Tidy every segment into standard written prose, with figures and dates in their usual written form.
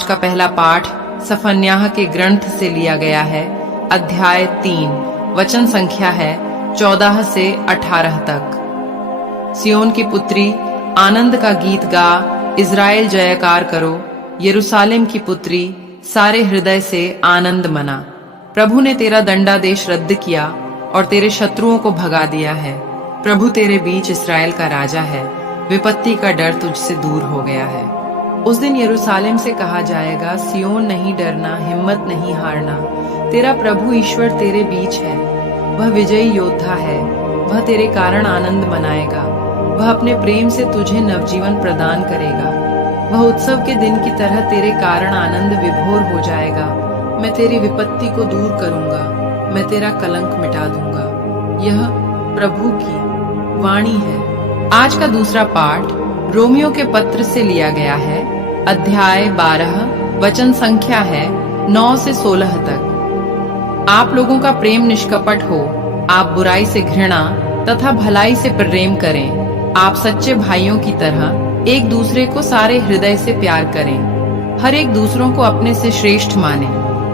आज का पहला पाठ सफन्याह के ग्रंथ से लिया गया है। अध्याय 3, वचन संख्या है 14 से 18 तक। सियोन की पुत्री, आनंद का गीत गा, इज़राइल जयकार करो। यरूशलेम की पुत्री, सारे हृदय से आनंद मना। प्रभु ने तेरा दंडादेश रद्द किया और तेरे शत्रुओं को भगा दिया है। प्रभु तेरे बीच इस्राएल का राजा है। विपत्ति का डर तुझसे दूर हो गया है। उस दिन यरूशलेम से कहा जाएगा, सियोन नहीं डरना, हिम्मत नहीं हारना। तेरा प्रभु ईश्वर तेरे बीच है। वह विजयी योद्धा है। वह तेरे कारण आनंद मनाएगा। वह अपने प्रेम से तुझे नवजीवन प्रदान करेगा। वह उत्सव के दिन की तरह तेरे कारण आनंद विभोर हो जाएगा। मैं तेरी विपत्ति को दूर करूंगा। मैं तेरा कलंक मिटा दूंगा। यह प्रभु की वाणी है। आज का दूसरा पाठ रोमियो के पत्र से लिया गया है। अध्याय 12, वचन संख्या है 9 से 16 तक। आप लोगों का प्रेम निष्कपट हो। आप बुराई से घृणा तथा भलाई से प्रेम करें। आप सच्चे भाइयों की तरह एक दूसरे को सारे हृदय से प्यार करें। हर एक दूसरों को अपने से श्रेष्ठ माने।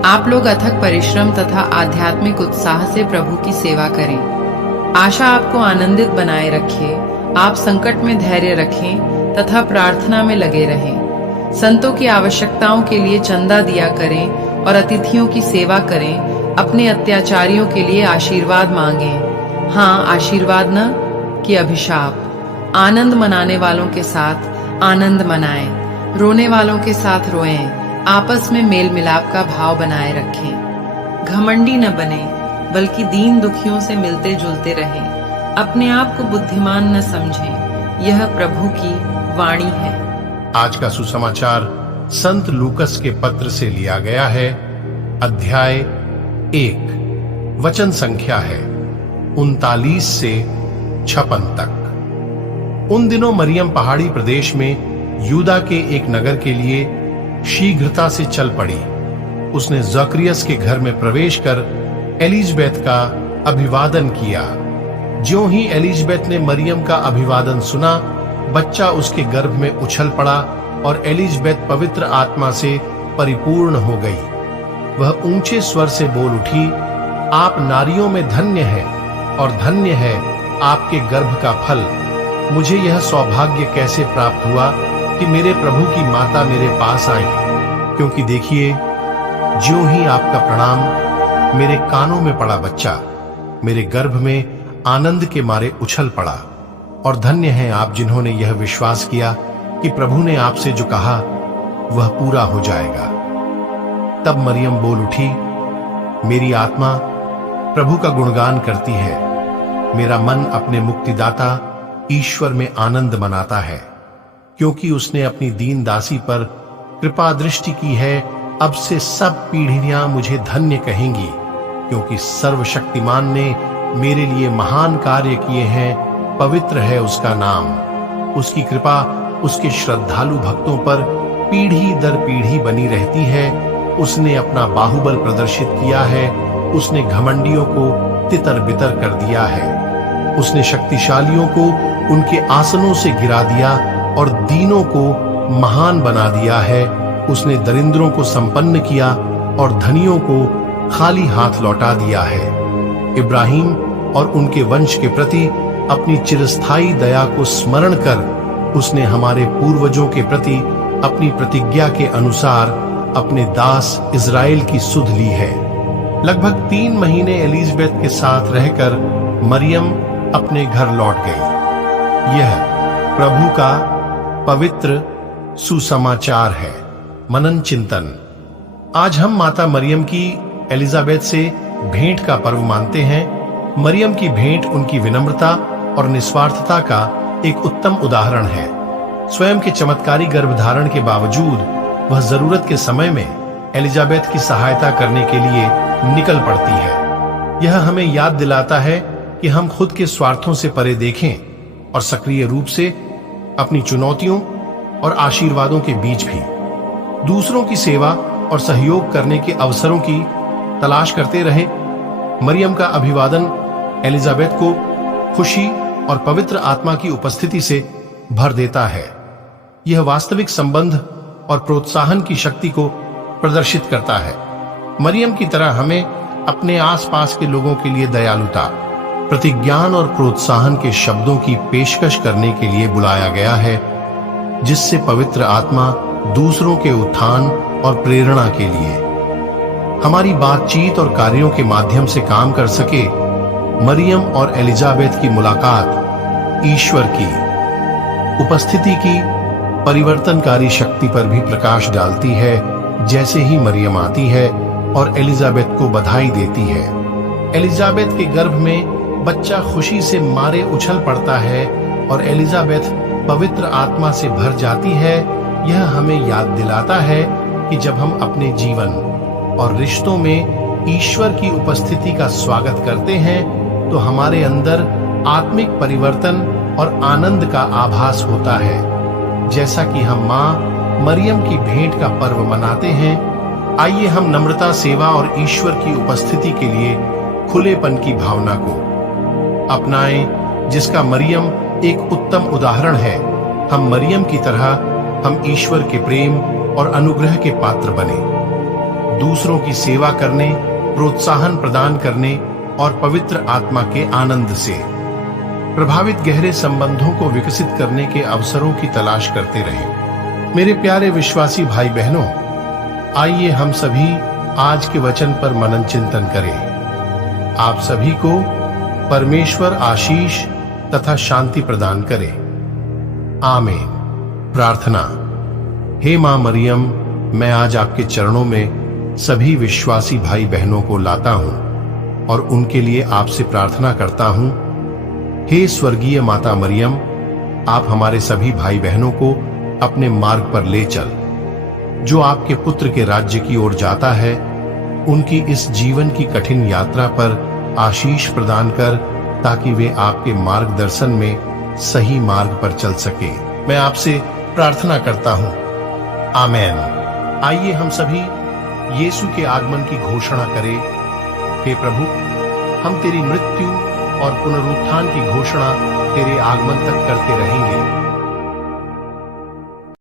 आप लोग अथक परिश्रम तथा आध्यात्मिक उत्साह से प्रभु की सेवा करें। आशा आपको आनंदित बनाए रखे। आप संकट में धैर्य रखें तथा प्रार्थना में लगे रहें। संतों की आवश्यकताओं के लिए चंदा दिया करें और अतिथियों की सेवा करें। अपने अत्याचारियों के लिए आशीर्वाद मांगें। हाँ, आशीर्वाद न कि अभिशाप। आनंद मनाने वालों के साथ आनंद मनाएं। रोने वालों के साथ रोएं। आपस में मेल मिलाप का भाव बनाए रखें। घमंडी न बने, बल्कि दीन दुखियों से मिलते जुलते रहें। अपने आप को बुद्धिमान न समझें। यह प्रभु की वाणी है। आज का सुसमाचार संत लूकस के पत्र से लिया गया है। अध्याय 1, वचन संख्या है 39 से 56 तक। उन दिनों मरियम पहाड़ी प्रदेश में यूदा के एक नगर के लिए शीघ्रता से चल पड़ी। उसने जकरियस के घर में प्रवेश कर एलिजबेथ का अभिवादन किया। ज्यों ही एलिजबेथ ने मरियम का अभिवादन सुना, बच्चा उसके गर्भ में उछल पड़ा और एलिजबेथ पवित्र आत्मा से परिपूर्ण हो गई। वह ऊंचे स्वर से बोल उठी, आप नारियों में धन्य है और धन्य है आपके गर्भ का फल। मुझे यह सौभाग्य कैसे प्राप्त हुआ कि मेरे प्रभु की माता मेरे पास आई? क्योंकि देखिए, ज्यों ही आपका प्रणाम मेरे कानों में पड़ा, बच्चा मेरे गर्भ में आनंद के मारे उछल पड़ा। और धन्य हैं आप जिन्होंने यह विश्वास किया कि प्रभु ने आपसे जो कहा वह पूरा हो जाएगा। तब मरियम बोल उठी, मेरी आत्मा प्रभु का गुणगान करती है। मेरा मन अपने मुक्तिदाता ईश्वर में आनंद मनाता है, क्योंकि उसने अपनी दीन दासी पर कृपा दृष्टि की है। अब से सब पीढ़ियां मुझे धन्य कहेंगी, क्योंकि सर्वशक्तिमान ने मेरे लिए महान कार्य किए हैं। पवित्र है उसका नाम। उसकी कृपा उसके श्रद्धालु भक्तों पर पीढ़ी दर पीढ़ी बनी रहती है। उसने अपना बाहुबल प्रदर्शित किया है। उसने घमंडियों को तितर बितर कर दिया है। उसने शक्तिशालियों को उनके आसनों से गिरा दिया और दीनों को महान बना दिया है। उसने दरिद्रों को संपन्न किया और धनियों को खाली हाथ लौटा दिया है। इब्राहिम और उनके वंश के प्रति अपनी चिरस्थायी दया को स्मरण कर उसने हमारे पूर्वजों के प्रति अपनी प्रतिज्ञा के अनुसार अपने दास इज़राइल की सुध ली है। लगभग 3 महीने एलिजबेथ के साथ रहकर मरियम अपने घर लौट गई। यह प्रभु का पवित्र सुसमाचार है। मनन चिंतन। आज हम माता मरियम की एलिजाबेथ से भेंट का पर्व मानते हैं। मरियम की भेंट उनकी विनम्रता और निस्वार्थता का एक उत्तम उदाहरण है। स्वयं के चमत्कारी गर्भधारण के बावजूद वह जरूरत के समय में एलिजाबेथ की सहायता करने के लिए निकल पड़ती है। यह हमें याद दिलाता है कि हम खुद के स्वार्थों से परे देखें और सक्रिय रूप से अपनी चुनौतियों और आशीर्वादों के बीच भी दूसरों की सेवा और सहयोग करने के अवसरों की तलाश करते रहें। मरियम का अभिवादन एलिजाबेथ को खुशी और पवित्र आत्मा की उपस्थिति से भर देता है। यह वास्तविक संबंध और प्रोत्साहन की शक्ति को प्रदर्शित करता है। मरियम की तरह हमें अपने आसपास के लोगों के लिए दयालुता, प्रतिज्ञान और प्रोत्साहन के शब्दों की पेशकश करने के लिए बुलाया गया है, जिससे पवित्र आत्मा दूसरों के उत्थान और प्रेरणा के लिए हमारी बातचीत और कार्यों के माध्यम से काम कर सके। मरियम और एलिजाबेथ की मुलाकात ईश्वर की उपस्थिति की परिवर्तनकारी शक्ति पर भी प्रकाश डालती है। जैसे ही मरियम आती है और एलिजाबेथ को बधाई देती है, एलिजाबेथ के गर्भ में बच्चा खुशी से मारे उछल पड़ता है और एलिजाबेथ पवित्र आत्मा से भर जाती है। यह हमें याद दिलाता है कि जब हम अपने जीवन और रिश्तों में ईश्वर की उपस्थिति का स्वागत करते हैं तो हमारे अंदर आत्मिक परिवर्तन और आनंद का आभास होता है। जैसा कि हम मां मरियम की भेंट का पर्व मनाते हैं, आइए हम नम्रता, सेवा और ईश्वर की उपस्थिति के लिए खुलेपन की भावना को अपनाएं, जिसका मरियम एक उत्तम उदाहरण है। हम मरियम की तरह हम ईश्वर के प्रेम और अनुग्रह के पात्र बने, दूसरों की सेवा करने, प्रोत्साहन प्रदान करने और पवित्र आत्मा के आनंद से प्रभावित गहरे संबंधों को विकसित करने के अवसरों की तलाश करते रहें। मेरे प्यारे विश्वासी भाई बहनों, आइए हम सभी आज के वचन पर मनन चिंतन करें। आप सभी को परमेश्वर आशीष तथा शांति प्रदान करे। आमीन। प्रार्थना। हे मां मरियम, मैं आज आपके चरणों में सभी विश्वासी भाई बहनों को लाता हूं और उनके लिए आपसे प्रार्थना करता हूं। हे स्वर्गीय माता मरियम, आप हमारे सभी भाई बहनों को अपने मार्ग पर ले चल, जो आपके पुत्र के राज्य की ओर जाता है। उनकी इस जीवन की कठिन यात्रा पर आशीष प्रदान कर, ताकि वे आपके मार्गदर्शन में सही मार्ग पर चल सके। मैं आपसे प्रार्थना करता हूं। आमेन। आइए हम सभी यीशु के आगमन की घोषणा करें। हे प्रभु, हम तेरी मृत्यु और पुनरुत्थान की घोषणा तेरे आगमन तक करते रहेंगे।